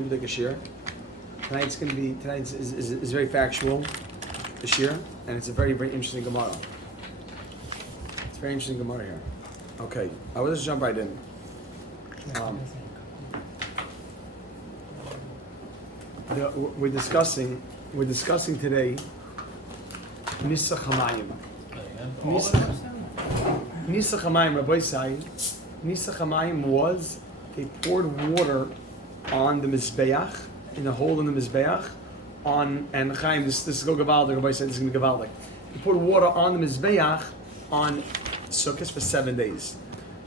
maybe like a shir. Tonight's is very factual, the shir, and it's a very, very interesting Gemara. It's a very interesting Gemara here. Okay, I will just jump right in. We're discussing today Nisach Hamayim. Nisach Hamayim, Rabbi Sai. Nisach Hamayim was they poured water on the Mizbeach, in the hole in the Mizbeach, and Chaim, this is go Gavaldik, Rabbi said this is going to be Gavaldik. They poured water on the Mizbeach on Sukkot for 7 days.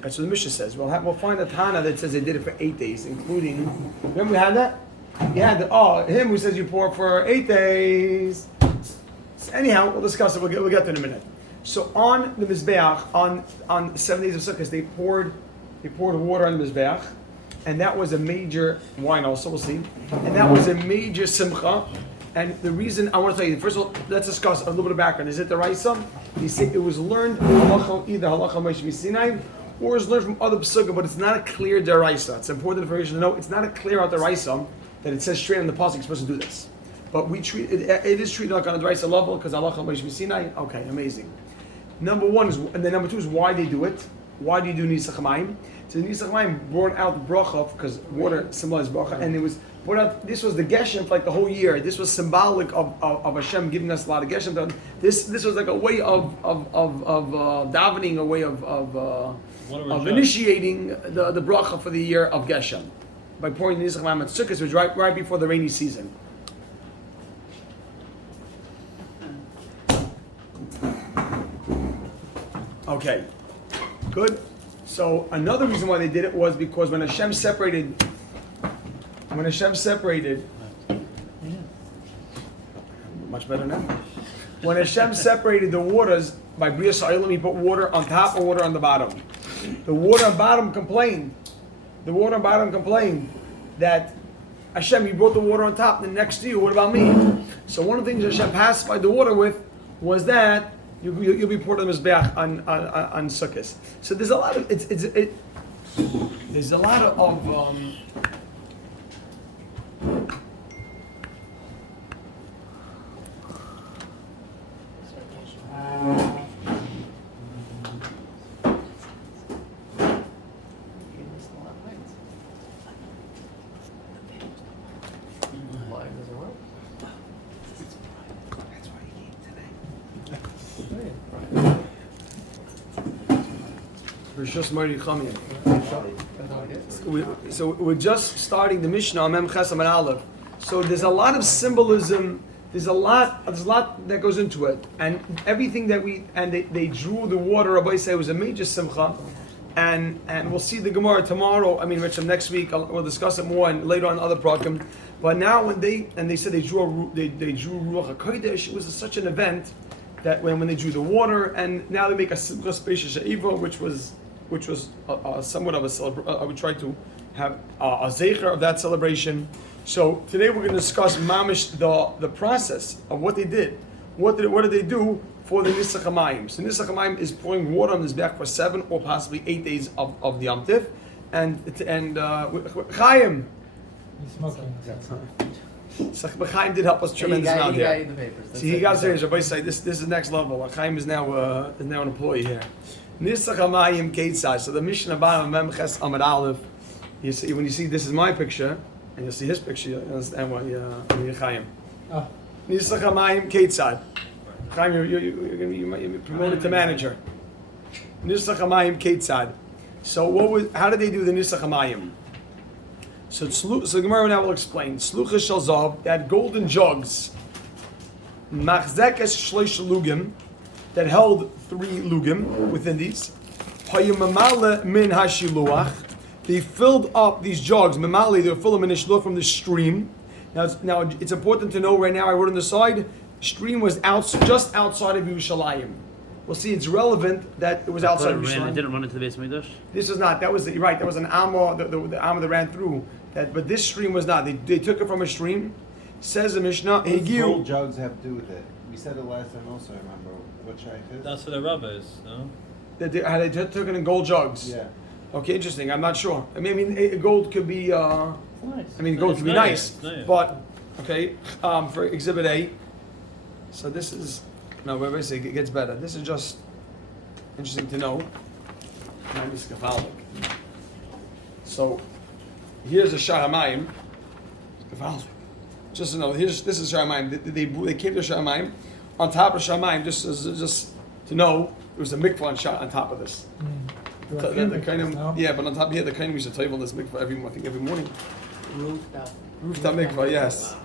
That's what the Mishnah says. We'll find a Tana that says they did it for 8 days, including, remember we had that? You had him who says you pour for 8 days. So anyhow, we'll discuss it, we'll get to it in a minute. So on the Mizbeach, on 7 days of Sukkot, they poured water on the Mizbeach, and that was a major wine also, we'll see. And that was a major simcha. And the reason I want to tell you, first of all, let's discuss a little bit of background. Is it the Raisa? He said it was learned either halacha Moshe Sinai, or is learned from other psukim, but it's not a clear deraisa. It's important for you to know it's not a clear out deraisa that it says straight on the pasuk you're supposed to do this. But we treat it is treated like on a deraisa level because halacha Moshe Sinai. Okay, amazing. Number one is, and then number two is why they do it. Why do you do Nisach Hamayim? So Nisach Hamayim brought out the bracha because water symbolized bracha, and it was brought out. This was the geshem for like the whole year. This was symbolic of Hashem giving us a lot of geshem. This was like a way of davening, a way of initiating the bracha for the year of geshem by pouring the Nisach Hamayim at Sukkot, which was right before the rainy season. Okay, good. So another reason why they did it was because when Hashem separated, much better now. When Hashem separated the waters by Bria Sa'ilim, he put water on top and water on the bottom. The water on bottom complained. That Hashem, you brought the water on top, and next to you, what about me? So one of the things Hashem pacified the water with was that you'll be poured on the Mizbeach on Sukkot. So there's a lot of there's a lot of So we're just starting the Mishnah on Mem Ches Amud Aleph. So there's a lot of symbolism. There's a lot that goes into it, and everything that they drew the water. Rabbi say was a major simcha, and we'll see the Gemara tomorrow. I mean, next week we'll discuss it more and later on other program. But now when they said they drew Ruach HaKodesh, it was such an event that when they drew the water, and now they make a simcha spacious she'iva, which was somewhat of a celebration. I would try to have a zeicher of that celebration. So today we're going to discuss mamish the process of what they did. What did they do for the Nisach Hamayim? So Nisach Hamayim is pouring water on his back for 7 or possibly 8 days of the Yom Tif, and Chaim. He's smoking. Chaim did help us tremendously out here. He got the papers. See, he got serious. Everybody say this is next level. Chaim is now an employee here. Nisach Hamayim Keitzah. So the Mishnah bottom of Mem Ches Amud Aleph. You see, when you see this is my picture, and you see his picture, you understand why you're Chaim. Nisach Hamayim Keitzah. Chaim, you're promoted to manager. Nisach Hamayim Keitzah. So how did they do the Nisach Hamayim? So Gemara now will explain. Slucha shel zav, that golden jugs, machzekes shleish lugim, that held 3 lugim within these. Hayumamale min hashiluach, they filled up these jugs. Mamali, they were full of minishluach from the stream. Now it's important to know right now. I wrote on the side, stream was just outside of Yerushalayim. We'll see. It's relevant that it was outside of Yerushalayim. It didn't run into the Beis Mikdash. This was not. That was you're right. That was an Amma. The Amma that ran through. But this stream was not. They took it from a stream. Says the Mishnah. What does gold jugs have to do with it? We said it last time also. I remember what shaykh is. That's for the rubbers, no? They took it in gold jugs. Yeah. Okay, interesting. I'm not sure. I mean, gold could be. Nice. I mean, gold It's can be nice, nice. but okay. For Exhibit A, so this is no. Wait a second, it gets better. This is just interesting to know. So here's a Sharamayim. Just to know, this is Sharamayim. They came to Sharamayim. On top of Sharamayim, just to know, there was a mikvah on top of this. Yeah, but on top here, the kind we should table this mikvah every morning. Rooftop mikvah, yes.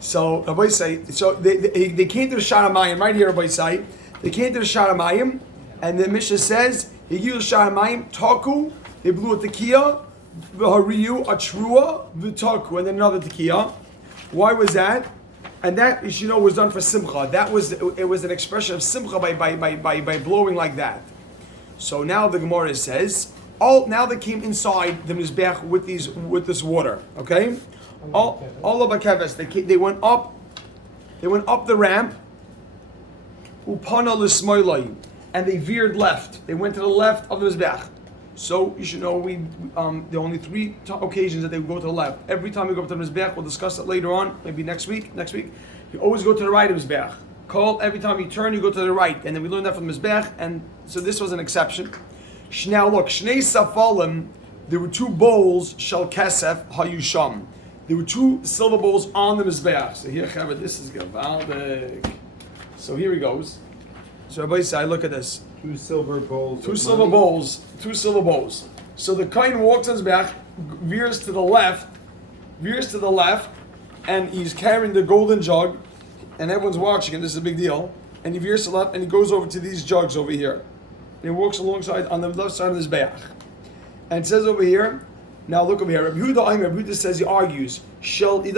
So Rabbi say, so they came to the Sharamayim right here. Rabbi say they came to the Sharamayim, and the Mishnah says he used Sharamayim taku. They blew a tekiah, v'hariyu a trua v'taku, and then another tekiah. Why was that? And that, you know, was done for simcha. It was an expression of simcha by blowing like that. So now the Gemara says, now they came inside the mizbeach with this water. Okay, all of Akeves, they went up the ramp, upana l'smoilai, and they veered left. They went to the left of the mizbeach. So you should know there are only 3 occasions that they go to the left. Every time we go up to the mizbeach, we'll discuss it later on, maybe next week. You always go to the right of mizbeach. Every time you turn, you go to the right, and then we learned that from mizbeach, and so this was an exception. Now look, shnei safalim, there were 2 bowls shel kesef hayusham. There were 2 silver bowls on the mizbeach. So here, Chavah, this is gavaldik. So here he goes. So everybody say, look at this. 2 silver bowls. 2 silver bowls. 2 silver bowls. So the kohen walks on his back, veers to the left, and he's carrying the golden jug, and everyone's watching, and this is a big deal. And he veers to the left, and he goes over to these jugs over here. And he walks alongside on the left side of his back. And it says over here, now look over here. Rabbi Yehuda says, he argues, shall sid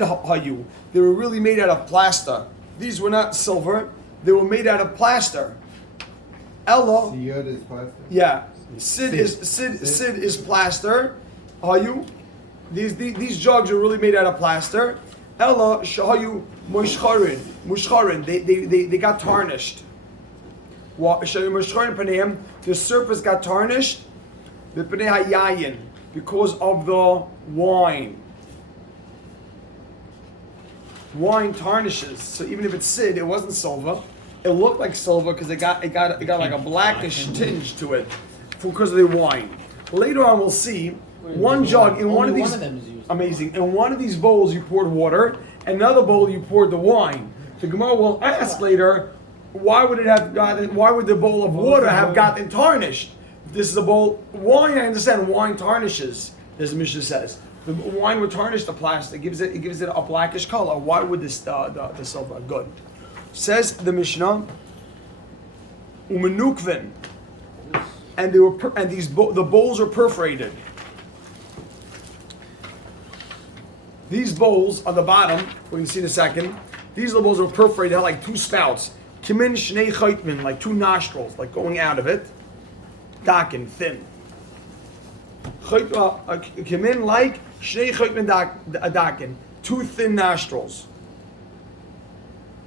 hayu. They were really made out of plaster. These were not silver. They were made out of plaster. Ella. Siyod is plaster. Yeah. Sid is plaster. Hayu. These jugs are really made out of plaster. Ella shahayu mushcharin. They got tarnished. The surface got tarnished. Because of the wine. Wine tarnishes. So even if it's sid, it wasn't silver. It looked like silver because it got like a blackish tinge to it because of the wine. Later on, we'll see one jug in one of these. Amazing. In one of these bowls, you poured water. Another bowl, you poured the wine. The Gemara will ask later, why would the bowl of water have gotten tarnished? If this is a bowl wine, I understand wine tarnishes, as the Mishnah says. The wine would tarnish the plastic. It gives it a blackish color. Why would this the silver? Good. Says the Mishnah, umenukvin, and the bowls are perforated. These bowls on the bottom, we're going to see in a second. These little bowls are perforated. They have like 2 spouts. Kimin shnei chaytmin, like 2 nostrils, like going out of it. Dakin, thin. Kimin like shnei chaytmin dakin, 2 thin nostrils.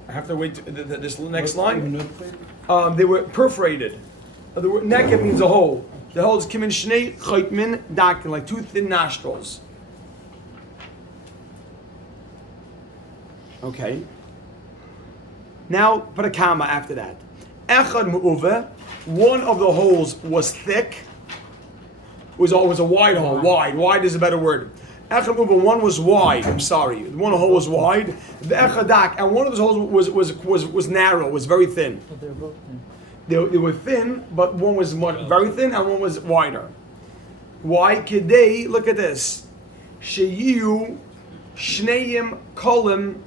I have to wait this next line. They were perforated. The word neket means a hole. The hole is kimin shnei chaytmin dakin, like 2 thin nostrils. Okay. Now put a comma after that. Echad mu'uve, one of the holes was thick. Was a wide hole. Wide is a better word. Echad mu'uve, one was wide. I'm sorry. One hole was wide. The echadak, and one of those holes was narrow, was very thin. But they're both thin. They were thin, but one was very thin and one was wider. Why? Kedei, look at this. Sheyu shneim kolim.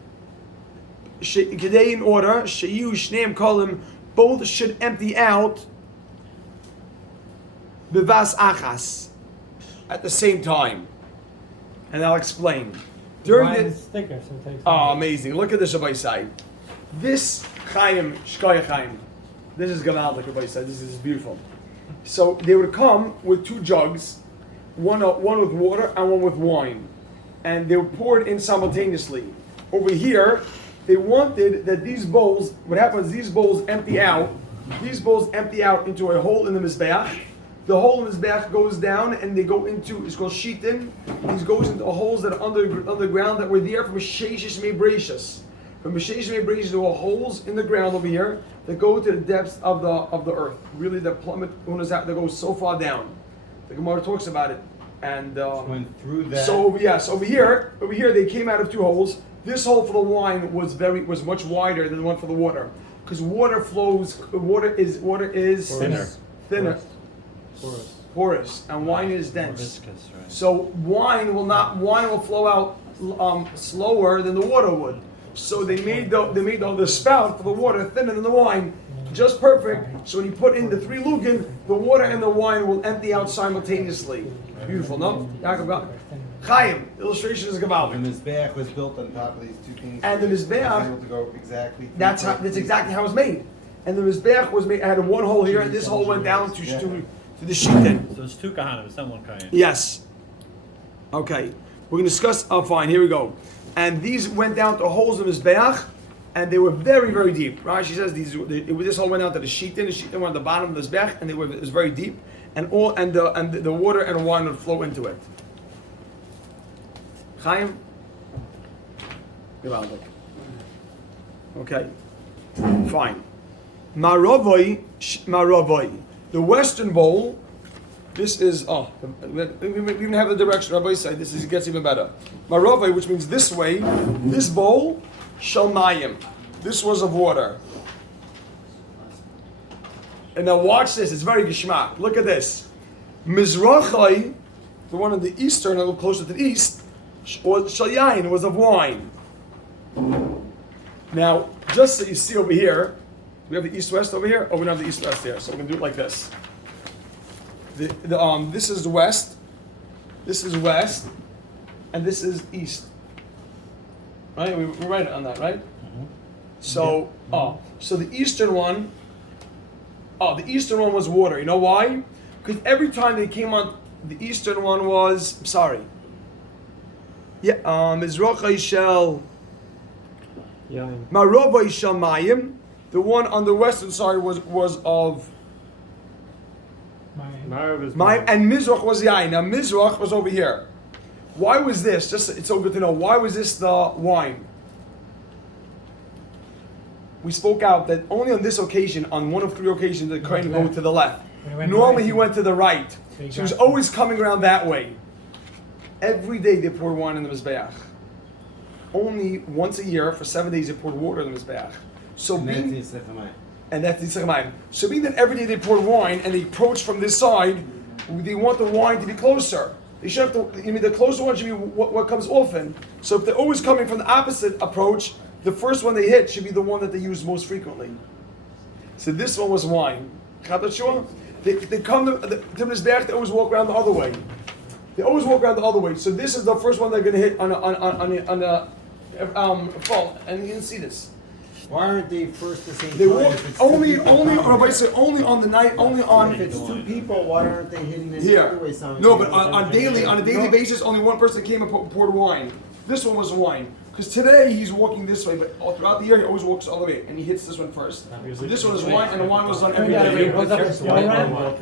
Kedei in order, sheyu shneim kolim, both should empty out bivas achas at the same time. And I'll explain. During Mine the is thicker, so it takes. amazing! Look at this Rabbi side. This Chaim Shkoya Chaim. This is Gamaldik Rabbi side. This is beautiful. So they would come with 2 jugs, one with water and one with wine, and they were poured in simultaneously. Over here, they wanted that these bowls. What happens? These bowls empty out. These bowls empty out into a hole in the mizbeach. the hole in the Mizbeach goes down and they go into, it's called Shitin. These goes into holes that are underground that were there from Sheshish Mebrachus. From Sheshish Mebrachus, there were holes in the ground over here that go to the depths of the earth. Really, the plummet that goes so far down. The Gemara talks about it. And went through that. So over here they came out of two holes. This hole for the wine was much wider than the one for the water, because water is thinner, porous, and wine is dense. Viscous, right. So wine will flow out slower than the water would. So they made the spout for the water thinner than the wine, just perfect. So when you put in the 3 lugin, the water and the wine will empty out simultaneously. Beautiful, no? Yaakov Chaim, illustration is The Gavaldik. Mizbeach was built on top of these two things. And the Mizbeach- was able to go exactly. That's exactly how it was made. And the Mizbeach was made, had one hole here, and this hole went down to the Shitin. So it's 2 kahanim, it's not 1 kahanim. Yes. Okay. We're going to discuss, fine, here we go. And these went down to holes in the Mizbeach, and they were very, very deep. Right? She says this hole went down to the Shitin went at the bottom of the Mizbeach, and it was very deep. And the water and the wine would flow into it. Chaim? Gewaldig. Okay. Fine. Maravoi. The western bowl, this is, we even have the direction, Rabbi said, it gets even better. Maravoi, which means this way, this bowl, shalmayim. This was of water. And now watch this, it's very geshmak. Look at this. Mizrachai, the one in the eastern, a little closer to the east, was Shayayin, was of wine. Now, just so you see over here, we have the east-west over here, or we don't have the east-west here, so we're going to do it like this. This is west, this is west, and this is east. Right? We're right on that, right? Mm-hmm. So, so the eastern one was water. You know why? Because every time they came on, the eastern one was, Mizrachai Shel Maravai Shel Mayim. The one on the western side was of Mayim, and Mizrach was Yain. Now Mizrach was over here. Why was this? It's so good to know. Why was this the wine? We spoke out that only on this occasion, on one of 3 occasions, did Kohen go to the left. Normally he went to the right. So he was always coming around that way. Every day they poured wine in the Mizbeach. Only once a year, for 7 days, they poured water in the Mizbeach. So And being, that's the Yitzchak. and that's the Yitzchak. So being that every day they poured wine and they approached from this side, they want the wine to be closer. They should have to, the closer one should be what comes often. So if they're always coming from the opposite approach, the first one they hit should be the one that they use most frequently. So this one was wine. They come to the Mizbeach, they always walk around the other way. They always walk around the other way. So this is the first one they're going to hit on the fall, and you can see this. Why aren't they first the same They time? walk If it's two only people only coming? Rabbi said only on the night, only on If it's 2 people, why aren't they hitting it here. the other way? No, but on a daily basis, only one person came and poured wine. This one was wine. Because today he's walking this way, but all throughout the year he always walks the other way, and he hits this one first. So this one is wine, and the wine was on every day.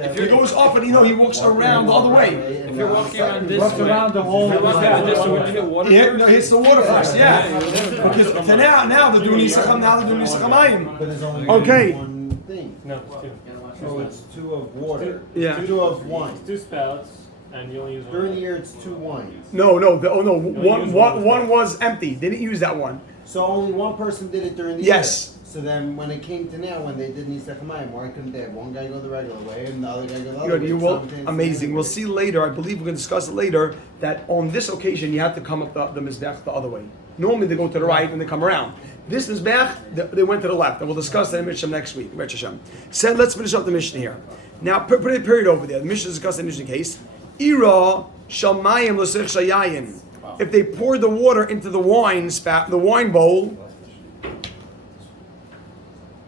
If he goes up, and he walks around the other way. If you're walking around this Walks way, around the whole if you're walking around this way, Mizbeach. would you hit water He first? hits the water first, yeah. Because to now they're doing Yisacham, now they're doing Yisachamayim. But there's only Okay. one thing. No, it's 2. So it's 2 of water. Yeah. 2 of wine. It's 2 spouts, and you only use 1. During the year, it's 2 wines. No, one use one. one was empty. They didn't use that one. So only one person did it during the Yes. year. So then when it came to now, when they did Yitzchak, why couldn't they have one guy go the regular way and the other guy go the other way? You will, Sometimes amazing. they- We'll see later. I believe we're going to discuss it later. That on this occasion you have to come up the mizbeach the other way. Normally they go to the right and they come around. This mizbeach they went to the left, and we'll discuss that in Mishnah next week. Said, let's finish up the Mishnah here. Now put a period over there. The Mishnah discussed an interesting case. Ira shamayim l'sich shayayin. If they poured the water into the wine spout, the wine bowl,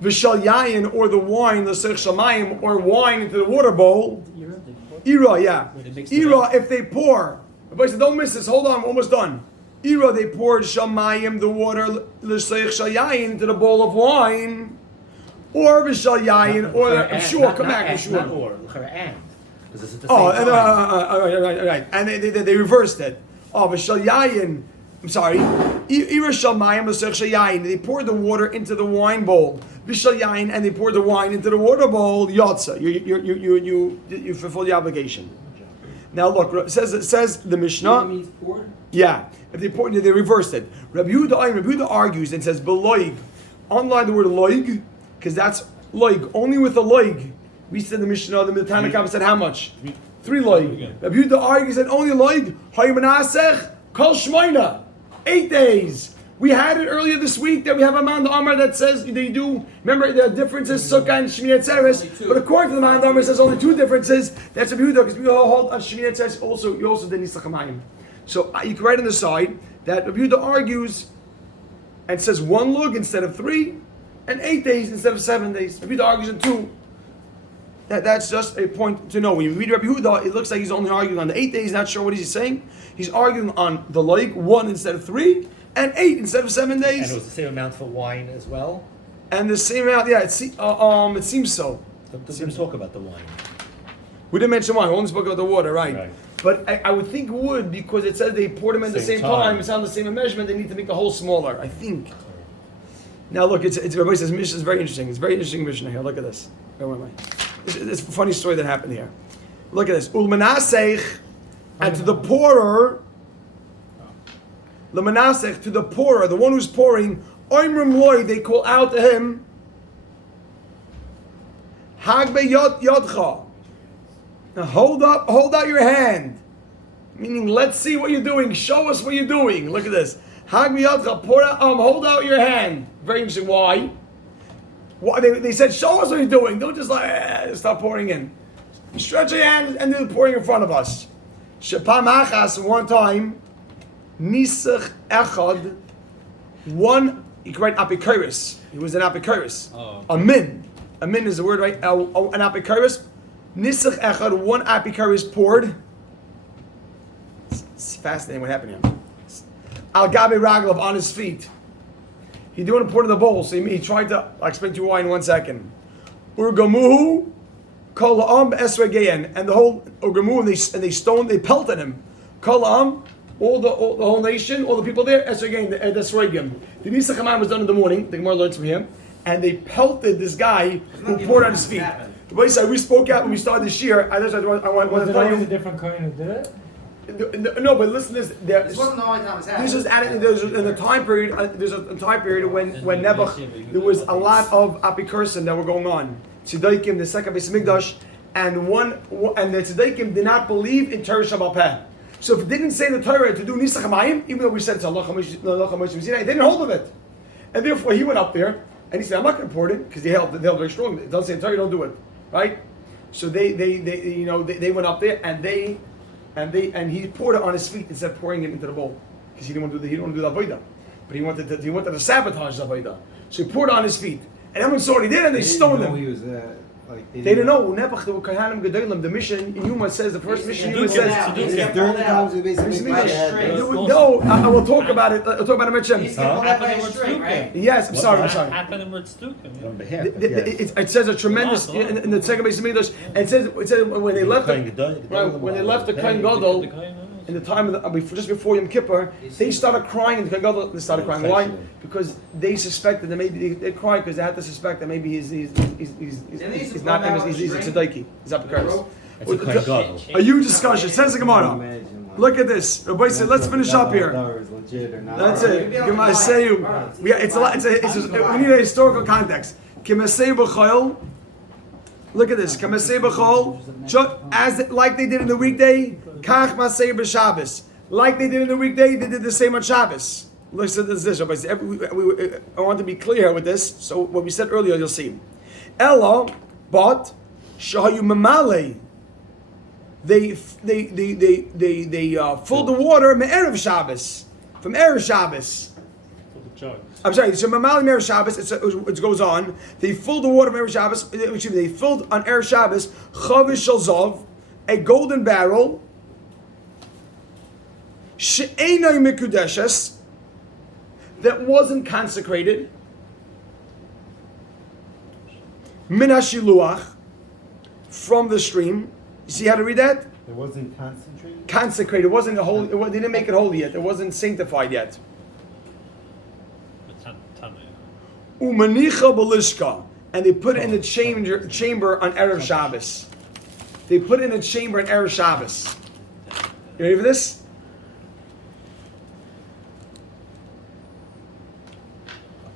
v'shal yayin, or the wine l'sich shamayim, or wine into the water bowl. Ira, yeah. Ira, if they pour. Everybody said, don't miss this. Hold on, I'm almost done. Ira, they poured shamayim, the water l'sich shayayin, into the bowl of wine, or v'shal yayin, or sure, come back, sure. Because it's at the Oh, same and, time. right. And they reversed it. Oh, V'shal Yayin. I'm sorry. Ira Shal Mayim L'Sech Shal Yayin. They poured the water into the wine bowl. V'shal Yayin, and they poured the wine into the water bowl. Yotza. You fulfill the obligation. Now look, it says the Mishnah. Yeah, if they poured, they reversed it. Rabbi Yehuda argues and says beloig. Underline the word loig, because that's loig. Only with a loig. We said the Mishnah, the Tanakh said how much? 3 loig. Rabbi Yehuda argues that only loig. Hayimanasech kol shmoina. 8 days. We had it earlier this week that we have a man the Amar that says they do. Remember the differences Sukkah and Shmini Atzeres, but according to the man the Amar it says only 2 differences. That's Rabbi Yehuda because we all hold on Shmini Atzeres. Also, you also did Nisach Hamayim. So you can write on the side that Rabbi Yehuda argues and says 1 lug instead of 3, and 8 days instead of 7 days. Rabbi Yehuda argues in 2. That's just a point to know. When you read Rabbi Yehuda, it looks like he's only arguing on the 8 days. Not sure what he's saying. He's arguing on the like 1 instead of 3. And 8 instead of 7 days. And it was the same amount for wine as well? And the same amount, yeah, it seems so. Didn't talk about the wine. We didn't mention wine, we only spoke about the water, right? Right. But I would think it would, because it says they poured them in the same time, it's on the same measurement, they need to make the hole smaller, I think. Now look, everybody says Mishnah is very interesting. It's a very interesting Mishnah here, look at this. Where am I? It's a funny story that happened here. Look at this. Ulmanasech, and to the pourer, L'manasech, to the pourer, the one who's pouring, Oimrim loy, they call out to him, Hagbe yodcha. Now hold out your hand. Meaning, let's see what you're doing. Show us what you're doing. Look at this. Hagbe yodcha, hold out your hand. Very interesting. Why? They said, show us what you're doing. Don't just start pouring in. Stretch your hand and do the pouring in front of us. Shepam achas, one time, Nisach echad, one, you can write apikoris. He was an apikoris. Oh. A min is the word, right? An apikoris. Nisach echad, one apikoris poured. It's fascinating what happened here. Al gabe raglov, on his feet. He didn't want to pour in the bowl, so he tried to, I'll explain to you why in 1 second. Urgamuhu, kol ha'am esregeyen, and the whole Urgamuhu, and they stoned, they pelted him. Kol ha'am, all the whole nation, all the people there, esregeyen, the Esregim. The Nisach Hamayim was done in the morning, the Gemara learns from him, and they pelted this guy who poured on his feet. The way we spoke out when we started this year, I want to tell you. a different coin who did it? No, but listen to this. This wasn't the only time it's happened. This was there's in the time period. There's a time period when Nebuch, there was a lot of apikurim that were going on. Tzedaikim, the second Beis Hamikdash, and the Tzedaikim did not believe in Torah Shabbat Peh. So if it didn't say the Torah to do Nisach Hamayim, even though we said it's Allah Moshe, they didn't hold of it, and therefore he went up there and he said, "I'm not going to pour it in," because they held very strong. It doesn't say in Torah, don't do it, right? So they went up there and he poured it on his feet instead of pouring it into the bowl, because he didn't want to do the avodah, but he wanted to sabotage the avodah. So he poured it on his feet, and everyone saw what he did, and they stoned him. He was, they didn't know. Nebuch, the Kohanim Gedolim, the mission in Yuma says, the first mission in Yuma says. during the times of No, I will talk about it. I'll talk about it at Hashem. Yes, I'm sorry. Happened with Stukim. On behalf. It says a tremendous in the second Beis Hamikdash. And it says when they left the Kohen Gadol in the time of just before Yom Kippur, they started crying. And the Kohen Gadol started crying. Why? Because they suspected that maybe they cried because they had to suspect that maybe he's not he's a tzedaki. He's apikaris. A huge discussion. Says the Gemara. Look at this. Everybody said, let's finish up here. That's it. Gemara say you. It's a lot. We need a historical context. Kimasei b'chol. Look at this. Kimasei b'chol. As like they did in the weekday. Kach masei b'Shabbos. Like they did in the weekday, they did the same on Shabbos. Listen to this. I want to be clear with this. So what we said earlier, you'll see. Ella, but shahayu mamale. They filled the water me'erev Shabbos, from erev Shabbos. I'm sorry. So mamale me'erev Shabbos. It goes on. They filled the water from erev Shabbos. They filled on erev Shabbos chavish shel zav, a golden barrel. She'enai mikudeshes, that wasn't consecrated. Min hashiluach, from the stream. see how to read that? It wasn't concentrated? Consecrated. It wasn't a holy. They didn't make it holy yet. It wasn't sanctified yet. It's not tummy. Umanicha balishka, and they put it in the chamber on Erev Shabbos. They put it in a chamber on Erev Shabbos. You ready for this?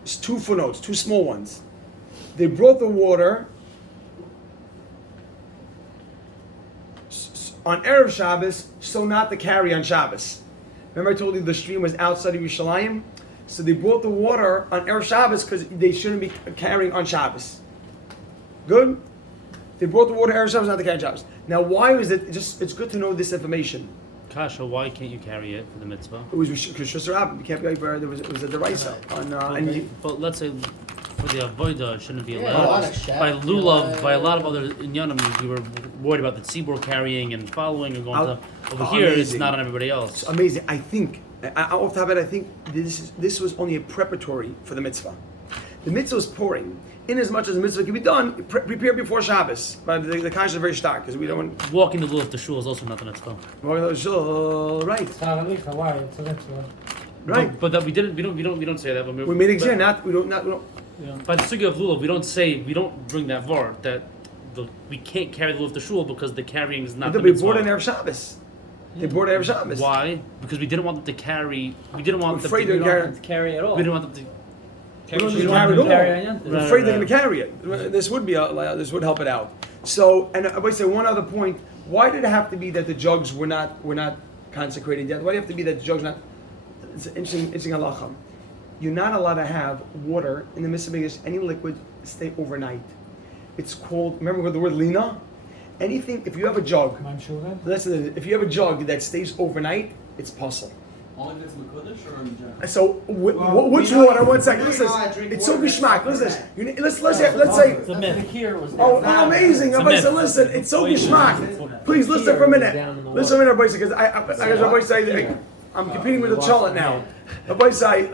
It's 2 footnotes, 2 small ones. They brought the water on Erev Shabbos, so not to carry on Shabbos. Remember I told you the stream was outside of Yerushalayim? So they brought the water on Erev Shabbos because they shouldn't be carrying on Shabbos. Good? They brought the water Erev Shabbos, not to carry on Shabbos. Now why is it, it's good to know this information. Kasha, why can't you carry it for the mitzvah? It was Rishus Rabbah. You can't be there was a deraisa on But let's say for the avodah, it shouldn't be Yeah, allowed. a lot of chef, By lulav, yeah. by a lot of other inyanim, we were worried about the tzibur carrying and following and going to. Over here, it's amazing. not on everybody else. It's amazing. I think, off the top of it, I think this was only a preparatory for the mitzvah. The mitzvah is pouring. In as much as the mitzvah can be done, prepare before Shabbos. But the conscience is very stark because we don't want. Walking the lulav to shul is also not the mitzvah. Right. Why? It's a mitzvah. Right. But that we don't say that when We made it clear. We don't. By the sugya of lulav, we don't bring that var that we can't carry the lulav to shul because the carrying is not the They mitzvah. brought in Erev Shabbos. They brought Erev Shabbos. Why? Because we didn't want them to carry. We didn't want them afraid to they're Carry at all. We didn't want them to. We don't You just don't carry have it to carry all. on Yom Tov. We're afraid they're going to carry it. This would be this would help it out. So, and I would say one other point: why did it have to be that the jugs were not consecrated yet? Why did it have to be that the jugs not? It's an interesting halacha. You're not allowed to have water in the midst of any liquid stay overnight. It's called. Remember the word lina? Anything. If you have a jug, listen. If you have a jug that stays overnight, it's puzzle. Only if it's Makudish or in general? So, which water? 1 second. Listen, it's so geschmack. Listen, let's say. It's a myth. Oh, amazing! Everybody say, listen, it's so geschmack. Please listen for a minute. Listen for a minute, everybody, because everybody say I'm competing with the chocolate now. Everybody say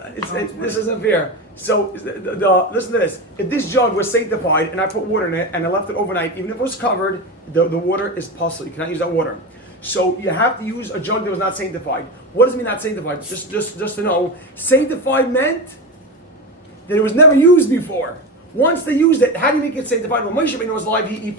this isn't fair. So listen to this. If this jug was sanctified and I put water in it and I left it overnight, even if it was covered, the water is puzzle. You cannot use that water. So you have to use a jug that was not sanctified. What does it mean not sanctified? Just to know, sanctified meant that it was never used before. Once they used it, how do you make it sanctified? When Moshe Rabbeinu was alive, he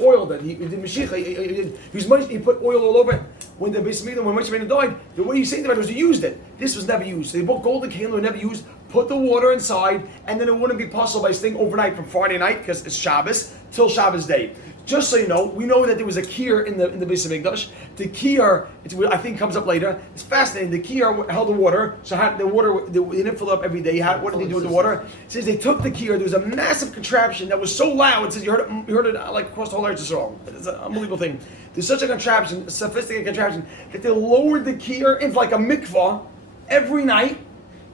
oiled it. He did Mashiach. He put oil all over it. When the Beis Hamikdash, when Moshe Rabbeinu died, the way you sanctified was he used it. This was never used. So they bought golden candle, were never used. Put the water inside, and then it wouldn't be possible by staying overnight from Friday night because it's Shabbos till Shabbos day. Just so you know, we know that there was a kier in the Beis Hamikdash. The kier, I think, comes up later. It's fascinating. The kier held the water, so the water they didn't fill up every day. What did they do with the water? It says they took the kier. There was a massive contraption that was so loud. It says you heard it like across the whole Eretz Yisrael. It's an unbelievable thing. There's such a contraption, a sophisticated contraption, that they lowered the kier into like a mikvah every night,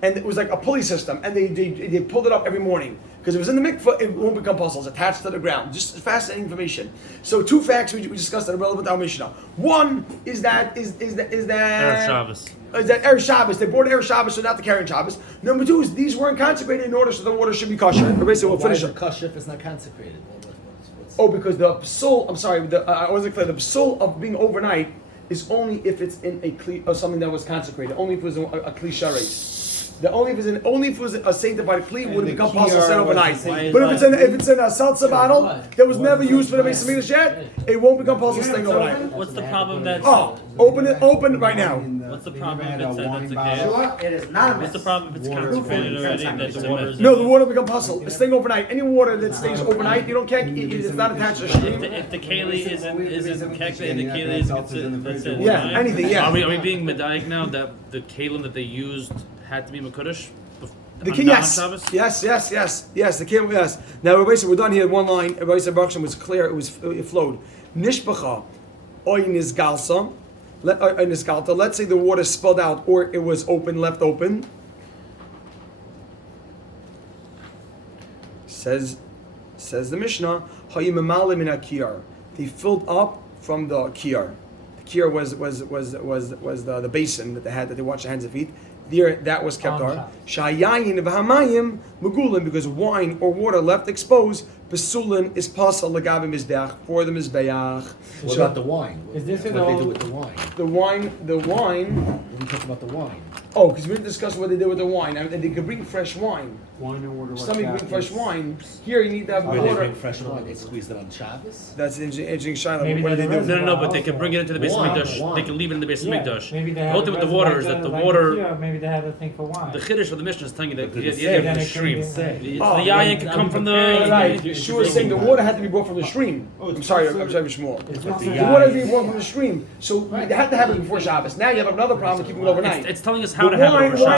and it was like a pulley system, and they pulled it up every morning. Because if it was in the mikvah, it won't become puzzles. It's attached to the ground. Just fascinating information. So 2 facts we discussed that are relevant to our Mishnah. One is that Erev Shabbos. Is that Erev Shabbos? They brought Erev Shabbos, so not the carrying Shabbos. Number 2 is these weren't consecrated in order, so the water should be kosher. We'll finish it. Kosher if it's not consecrated? Oh, because the psul. I'm sorry. I wasn't clear. The psul of being overnight is only if it's in a kli or something that was consecrated. Only if it was a kli sharet. Only if it was a sanctified kli would it become possible to set overnight. But if it's in a seltzer bottle that was never used for the Beis Hamikdash yet, it won't become possible to stay overnight. What's the problem that's... Open right now. What's the problem if it's the case? It is not a What's the problem if it's consecrated already that the water is... No, the water will become puzzle. It's staying overnight. Any water that stays overnight, it's not attached to the stream. If the keli isn't kekle and the keli isn't... That's it. Yeah, anything, yeah. Are we being medayik now that the kalim that they used had to be Makudish? The key, yes. The key, yes. Now, we're done here. One line. Everybody said Baruch Hashem was clear. It flowed. Nishpacha, oy nizgalsa. Let's say the water spilled out, or it was left open. Says the Mishnah, hayimamalim in akiyar. They filled up from the kiyar. The kiyar was the basin that they had that they washed their hands and feet. There, that was kept on. Shayayin v'hamayim megulim, because wine or water left exposed Pesulin is pasal legabe mizbeach for the mizbeach. What So about the wine? Is this What at they all- do with the wine? the wine. When we talk about the wine. Oh, because we didn't discuss what they did with the wine, and they could bring fresh wine. Wine or water. Somebody bring fresh wine. Here, you need to have Where they water. bring fresh wine, they squeeze it on Shabbos? That's an interesting shayla. Maybe What do they that's do? the No, but they can bring it into the base of Wine, Mikdash. wine. They can leave it in the base of Yeah, Mikdash. maybe they The have whole thing with the reservoir water is that the like water, here, maybe they have a thing for wine. the chiddush of the Mishnah is telling you that But the it's idea saying- from the stream. Say. The Oh, yayin can come from the. Right, Yeshua is saying the water had to be brought from the stream. I'm sorry, Shmuel. It's But not the so- The water had to be brought from the stream, so they had to have it before Shabbos. Now you have another problem keeping it overnight. It's telling us how The to have it wine- over Shabbos.